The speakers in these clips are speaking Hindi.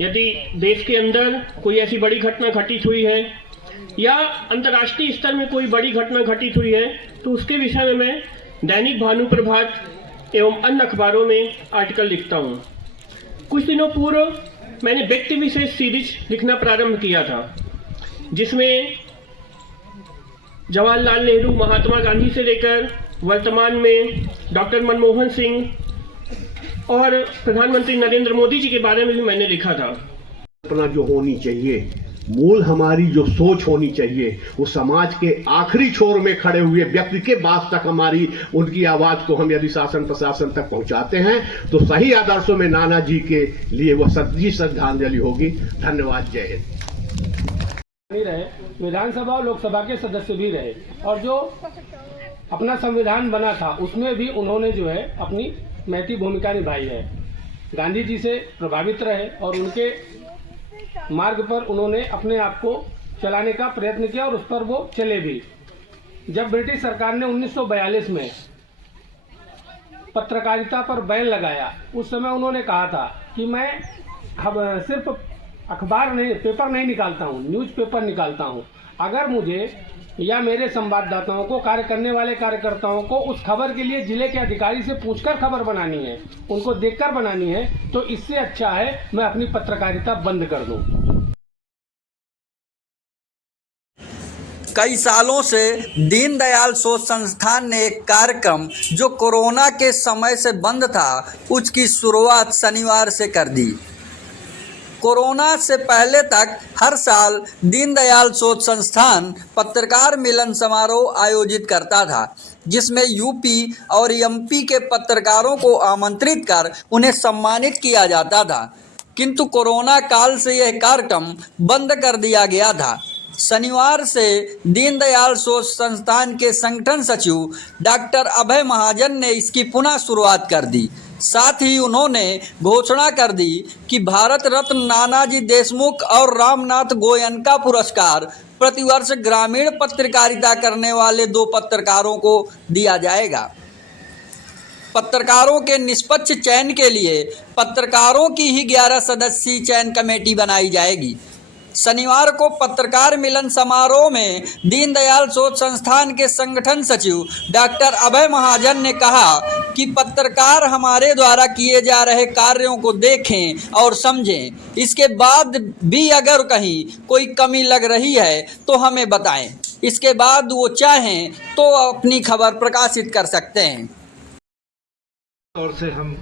यदि देश के अंदर कोई ऐसी बड़ी घटना घटित हुई है या अंतर्राष्ट्रीय स्तर में कोई बड़ी घटना घटित हुई है तो उसके विषय में मैं दैनिक भानुप्रभात एवं अन्य अखबारों में आर्टिकल लिखता हूँ। कुछ दिनों पूर्व मैंने व्यक्ति विशेष सीरीज लिखना प्रारंभ किया था, जिसमें जवाहरलाल नेहरू, महात्मा गांधी से लेकर वर्तमान में डॉक्टर मनमोहन सिंह और प्रधानमंत्री नरेंद्र मोदी जी के बारे में भी मैंने लिखा था। अपना जो होनी चाहिए, मूल हमारी जो सोच होनी चाहिए, वो समाज के आखिरी छोर में खड़े हुए व्यक्ति के पास तक हमारी उनकी आवाज को हम यदि शासन प्रशासन तक पहुंचाते हैं तो सही आदर्शों में नाना जी के लिए वह सच्ची श्रद्धांजलि होगी। धन्यवाद। जय हिंद। रहे विधानसभा और लोकसभा के सदस्य भी रहे और जो अपना संविधान बना था उसमें भी उन्होंने जो है अपनी महती भूमिका निभाई है। गांधी जी से प्रभावित रहे और उनके मार्ग पर उन्होंने अपने आप को चलाने का प्रयत्न किया और उस पर वो चले भी। जब ब्रिटिश सरकार ने 1942 में पत्रकारिता पर बैन लगाया, उस समय उन्होंने कहा था कि मैं सिर्फ अखबार नहीं, पेपर नहीं निकालता हूँ, न्यूज़पेपर निकालता हूँ। अगर मुझे या मेरे संवाददाताओं को, कार्य करने वाले कार्यकर्ताओं को उस खबर के लिए जिले के अधिकारी से पूछकर खबर बनानी है, उनको देखकर बनानी है, तो इससे अच्छा है मैं अपनी पत्रकारिता बंद कर दूं। कई सालों से दीनदयाल शोध संस्थान ने एक कार्यक्रम जो कोरोना के समय से बंद था, उसकी शुरुआत शनिवार से कर दी। कोरोना से पहले तक हर साल दीनदयाल शोध संस्थान पत्रकार मिलन समारोह आयोजित करता था, जिसमें यूपी और एमपी के पत्रकारों को आमंत्रित कर उन्हें सम्मानित किया जाता था, किंतु कोरोना काल से यह कार्यक्रम बंद कर दिया गया था। शनिवार से दीनदयाल शोध संस्थान के संगठन सचिव डॉक्टर अभय महाजन ने इसकी पुनः शुरुआत कर दी। साथ ही उन्होंने घोषणा कर दी कि भारत रत्न नानाजी देशमुख और रामनाथ गोयनका पुरस्कार प्रतिवर्ष ग्रामीण पत्रकारिता करने वाले 2 पत्रकारों को दिया जाएगा। पत्रकारों के निष्पक्ष चयन के लिए पत्रकारों की ही 11 सदस्यीय चयन कमेटी बनाई जाएगी। शनिवार को पत्रकार मिलन समारोह में दीनदयाल शोध संस्थान के संगठन सचिव डॉक्टर अभय महाजन ने कहा कि पत्रकार हमारे द्वारा किए जा रहे कार्यों को देखें और समझें। इसके बाद भी अगर कहीं कोई कमी लग रही है तो हमें बताएं। इसके बाद वो चाहें तो अपनी खबर प्रकाशित कर सकते हैं। और से हम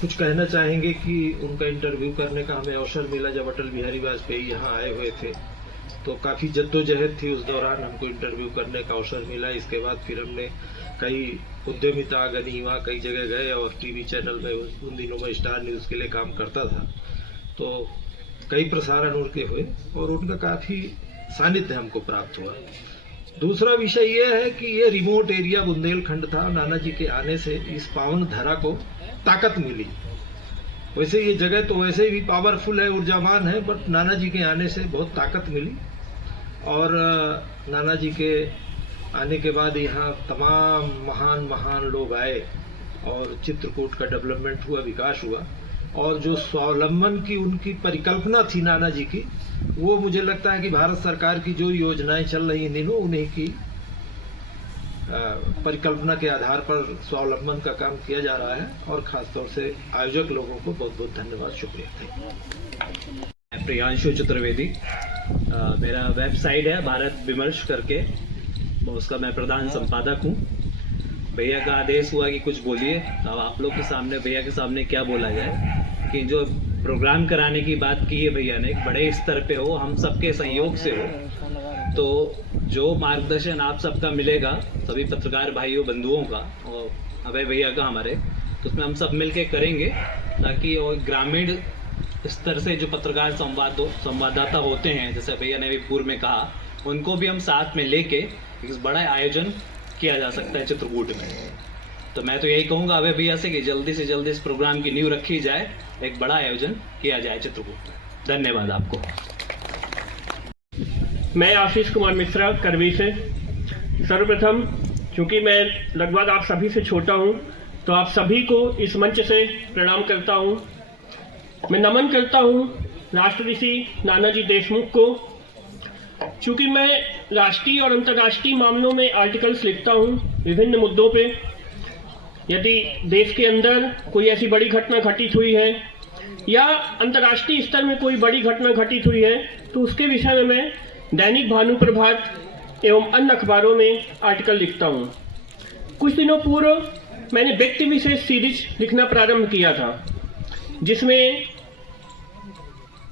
कुछ कहना चाहेंगे कि उनका इंटरव्यू करने का हमें अवसर मिला जब अटल बिहारी वाजपेयी यहाँ आए हुए थे, तो काफ़ी जद्दोजहद थी। उस दौरान हमको इंटरव्यू करने का अवसर मिला। इसके बाद फिर हमने कई उद्यमिता गनीमा कई जगह गए और टीवी चैनल में उन दिनों में स्टार न्यूज़ के लिए काम करता था, तो कई प्रसारण उनके हुए और उनका काफ़ी सानिध्य हमको प्राप्त हुआ। दूसरा विषय यह है कि ये रिमोट एरिया बुंदेलखंड था। नाना जी के आने से इस पावन धरा को ताकत मिली। वैसे ये जगह तो वैसे भी पावरफुल है, ऊर्जावान है, बट नाना जी के आने से बहुत ताकत मिली। और नाना जी के आने के बाद यहाँ तमाम महान महान लोग आए और चित्रकूट का डेवलपमेंट हुआ, विकास हुआ। और जो स्वावलंबन की उनकी परिकल्पना थी नाना जी की, वो मुझे लगता है कि भारत सरकार की जो योजनाएं चल रही हैं दिनों, उन्हीं की परिकल्पना के आधार पर स्वावलंबन का काम किया जा रहा है। और खासतौर से आयोजक लोगों को बहुत बहुत धन्यवाद, शुक्रिया। प्रियांशु चतुर्वेदी, मेरा वेबसाइट है भारत विमर्श करके, उसका मैं प्रधान संपादक हूँ। भैया का आदेश हुआ कि कुछ बोलिए, अब आप लोग के सामने भैया के सामने क्या बोला जाए कि जो प्रोग्राम कराने की बात की है भैया ने, एक बड़े स्तर पे हो, हम सबके सहयोग से हो, तो जो मार्गदर्शन आप सबका मिलेगा, सभी पत्रकार भाइयों बंधुओं का और अभय भैया का हमारे, तो उसमें हम सब मिलके करेंगे ताकि और ग्रामीण स्तर से जो पत्रकार संवाददाता होते हैं, जैसे भैया ने भी पूर्व में कहा, उनको भी हम साथ में लेके एक बड़ा आयोजन किया जा सकता है चित्रकूट में। तो मैं तो यही कहूँगा अभय भैया से कि जल्दी से जल्दी इस प्रोग्राम की नींव रखी जाए, एक बड़ा आयोजन किया जाए चित्रकूट में। धन्यवाद आपको। मैं आशीष कुमार मिश्रा, करवी से। सर्वप्रथम, चूँकि मैं लगभग आप सभी से छोटा हूँ, तो आप सभी को इस मंच से प्रणाम करता हूँ। मैं नमन करता हूं राष्ट्र ऋषि नानाजी देशमुख को। चूंकि मैं राष्ट्रीय और अंतर्राष्ट्रीय मामलों में आर्टिकल्स लिखता हूं विभिन्न मुद्दों पे, यदि देश के अंदर कोई ऐसी बड़ी घटना घटित हुई है या अंतर्राष्ट्रीय स्तर में कोई बड़ी घटना घटित हुई है तो उसके विषय में मैं दैनिक भानु प्रभात एवं अन्य अखबारों में आर्टिकल लिखता हूं। कुछ दिनों पूर्व मैंने व्यक्ति विशेष सीरीज लिखना प्रारंभ किया था, जिसमें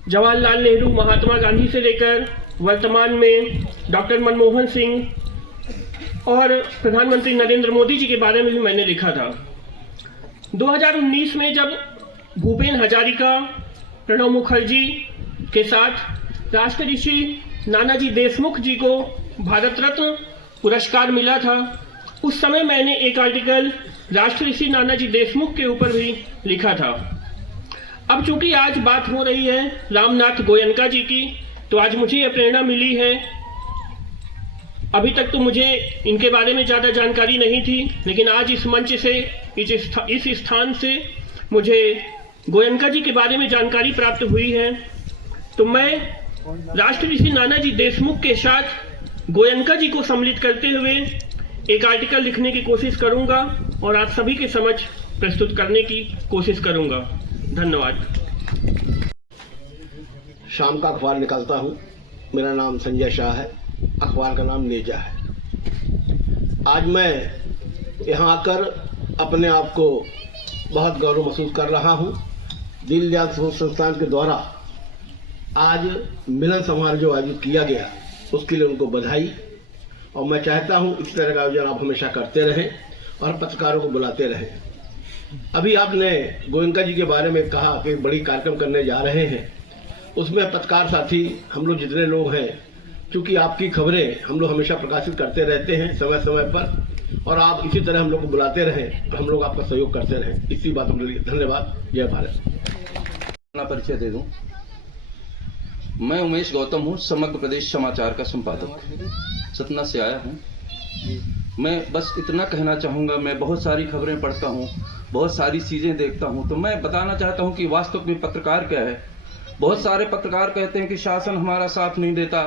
जवाहरलाल नेहरू, महात्मा गांधी से लेकर वर्तमान में डॉक्टर मनमोहन सिंह और प्रधानमंत्री नरेंद्र मोदी जी के बारे में भी मैंने लिखा था। 2019 में जब भूपेन हजारिका, प्रणब मुखर्जी के साथ राष्ट्र ऋषि नानाजी देशमुख जी को भारत रत्न पुरस्कार मिला था, उस समय मैंने एक आर्टिकल राष्ट्र ऋषि नानाजी देशमुख के ऊपर भी लिखा था। अब चूंकि आज बात हो रही है रामनाथ गोयनका जी की, तो आज मुझे यह प्रेरणा मिली है। अभी तक तो मुझे इनके बारे में ज़्यादा जानकारी नहीं थी, लेकिन आज इस मंच से, इस स्थान से मुझे गोयनका जी के बारे में जानकारी प्राप्त हुई है। तो मैं राष्ट्र ऋषि नानाजी देशमुख के साथ गोयनका जी को सम्मिलित करते हुए एक आर्टिकल लिखने की कोशिश करूंगा और आप सभी के समक्ष प्रस्तुत करने की कोशिश करूंगा। धन्यवाद। शाम का अखबार निकालता हूँ। मेरा नाम संजय शाह है, अखबार का नाम नेजा है। आज मैं यहाँ आकर अपने आप को बहुत गौरव महसूस कर रहा हूँ। दीनदयाल सोच संस्थान के द्वारा आज मिलन समारोह जो आयोजित किया गया, उसके लिए उनको बधाई। और मैं चाहता हूँ इस तरह का आयोजन आप हमेशा करते रहें और पत्रकारों को बुलाते रहें। अभी आपने गोयनका जी के बारे में कहा कि बड़ी कार्यक्रम करने जा रहे हैं, उसमें पत्रकार साथी हम लोग जितने लोग हैं, क्योंकि आपकी खबरें हम लोग हमेशा प्रकाशित करते रहते हैं समय समय पर, और आप इसी तरह हम लोग को बुलाते रहें, हम लोग आपका सहयोग करते रहें। इसी बात के लिए धन्यवाद। जय भारत। अपना परिचय दे दूं। मैं उमेश गौतम हूं, समग्र प्रदेश समाचार का संपादक, सतना से आया हूं। मैं बस इतना कहना चाहूँगा, मैं बहुत सारी खबरें पढ़ता हूँ, बहुत सारी चीज़ें देखता हूँ, तो मैं बताना चाहता हूँ कि वास्तव में पत्रकार क्या है। बहुत सारे पत्रकार कहते हैं कि शासन हमारा साथ नहीं देता,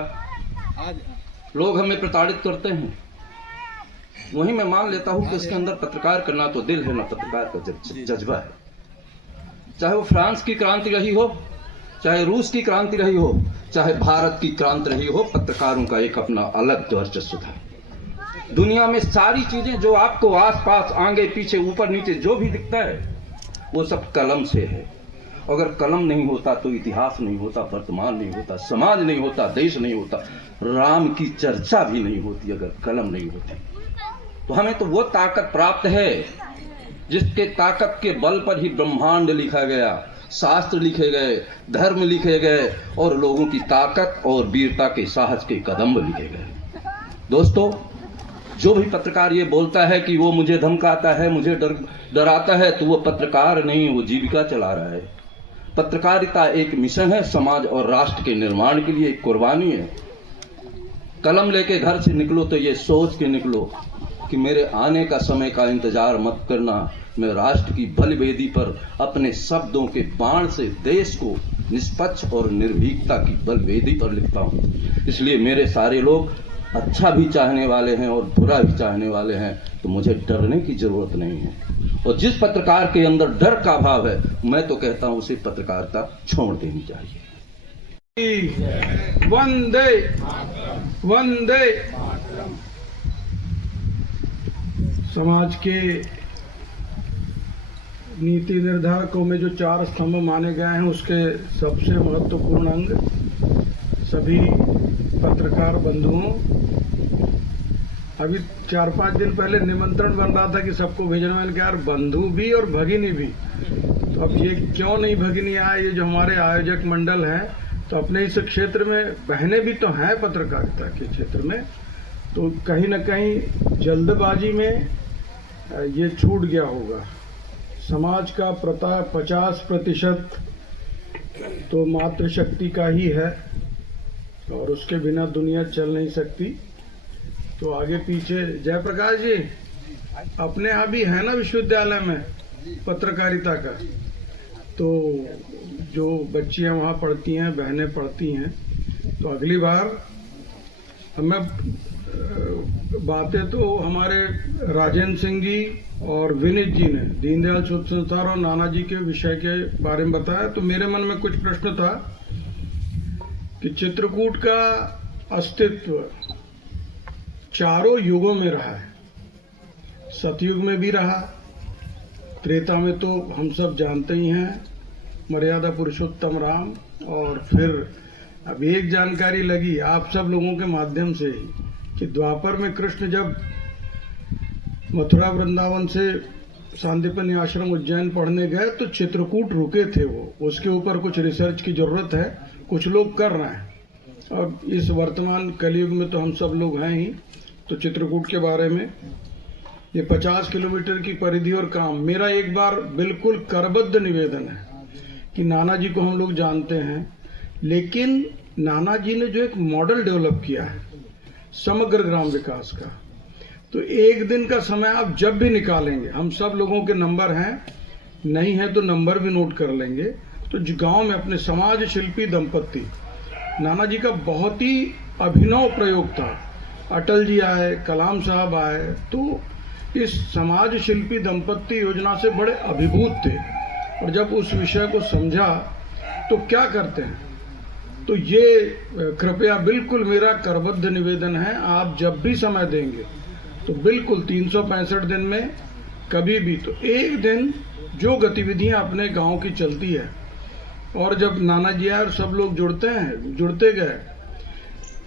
लोग हमें प्रताड़ित करते हैं। वहीं मैं मान लेता हूँ कि उसके अंदर पत्रकार का ना तो दिल है ना पत्रकार का जज्बा है। चाहे वो फ्रांस की क्रांति रही हो, चाहे रूस की क्रांति रही हो, चाहे भारत की क्रांति रही हो, पत्रकारों का एक अपना अलग वर्चस्व था। दुनिया में सारी चीजें जो आपको आसपास, आगे पीछे, ऊपर नीचे जो भी दिखता है, वो सब कलम से है। अगर कलम नहीं होता तो इतिहास नहीं होता, वर्तमान नहीं होता, समाज नहीं होता, देश नहीं होता, राम की चर्चा भी नहीं होती अगर कलम नहीं होती। तो हमें तो वो ताकत प्राप्त है जिसके ताकत के बल पर ही ब्रह्मांड लिखा गया, शास्त्र लिखे गए, धर्म लिखे गए और लोगों की ताकत और वीरता के साहस के कदम लिखे गए। दोस्तों, जो भी पत्रकार ये बोलता है कि वो मुझे धमकाता है, मुझे डराता है, तो वो पत्रकार नहीं, वो जीविका चला रहा है। पत्रकारिता एक मिशन है, समाज और राष्ट्र के निर्माण के लिए एक कुर्बानी है। कलम लेके घर से निकलो तो ये सोच के निकलो कि मेरे आने का समय का इंतजार मत करना, मैं राष्ट्र की बलिवेदी पर अपने शब्दों के बाण से देश को निष्पक्ष और निर्भीकता की बलिवेदी पर लिखता हूँ। इसलिए मेरे सारे लोग अच्छा भी चाहने वाले हैं और बुरा भी चाहने वाले हैं, तो मुझे डरने की जरूरत नहीं है। और जिस पत्रकार के अंदर डर का भाव है, मैं तो कहता हूँ उसे पत्रकारिता छोड़ देनी चाहिए। वंदे वंदे। समाज के नीति निर्धारकों में जो 4 स्तंभ माने गए हैं, उसके सबसे महत्वपूर्ण अंग सभी पत्रकार बंधुओं, अभी 4-5 दिन पहले निमंत्रण बन रहा था कि सबको भेजना, मैंने कहा यार बंधु भी और भगिनी भी, तो अब ये क्यों नहीं भगिनी आए, ये जो हमारे आयोजक मंडल हैं, तो अपने इस क्षेत्र में बहनें भी तो हैं पत्रकारिता के क्षेत्र में, तो कहीं न कहीं जल्दबाजी में ये छूट गया होगा। समाज का 50% तो मातृशक्ति का ही है और उसके बिना दुनिया चल नहीं सकती। तो आगे पीछे जयप्रकाश जी अपने यहाँ भी है ना विश्वविद्यालय में पत्रकारिता का, तो जो बच्चियां वहाँ पढ़ती हैं, बहनें पढ़ती हैं, तो अगली बार हमें बातें तो हमारे राजेंद्र सिंह जी और विनीत जी ने दीनदयाल शोध संस्थान और नानाजी के विषय के बारे में बताया। तो मेरे मन में कुछ प्रश्न था कि चित्रकूट का अस्तित्व चारों युगों में रहा है। सतयुग में भी रहा, त्रेता में तो हम सब जानते ही हैं, मर्यादा पुरुषोत्तम राम, और फिर अब एक जानकारी लगी आप सब लोगों के माध्यम से ही कि द्वापर में कृष्ण जब मथुरा वृंदावन से सांदीपनि आश्रम उज्जैन पढ़ने गए तो चित्रकूट रुके थे। वो उसके ऊपर कुछ रिसर्च की जरूरत है, कुछ लोग कर रहे हैं। अब इस वर्तमान कलयुग में तो हम सब लोग हैं ही, तो चित्रकूट के बारे में ये 50 किलोमीटर की परिधि और काम, मेरा एक बार बिल्कुल करबद्ध निवेदन है कि नाना जी को हम लोग जानते हैं, लेकिन नाना जी ने जो एक मॉडल डेवलप किया है समग्र ग्राम विकास का, तो एक दिन का समय आप जब भी निकालेंगे, हम सब लोगों के नंबर हैं, नहीं है तो नंबर भी नोट कर लेंगे, तो जो गांव में अपने समाज शिल्पी दंपत्ति, नाना जी का बहुत ही अभिनव प्रयोग था। अटल जी आए, कलाम साहब आए, तो इस समाज शिल्पी दंपत्ति योजना से बड़े अभिभूत थे। और जब उस विषय को समझा तो क्या करते हैं, तो ये कृपया बिल्कुल मेरा करबद्ध निवेदन है, आप जब भी समय देंगे तो बिल्कुल 365 दिन में कभी भी तो एक दिन जो गतिविधियां अपने गांव की चलती है, और जब नाना जी और सब लोग जुड़ते गए,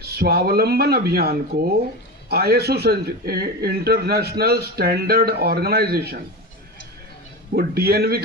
स्वावलंबन अभियान को ISO इंटरनेशनल स्टैंडर्ड ऑर्गेनाइजेशन, वो DNV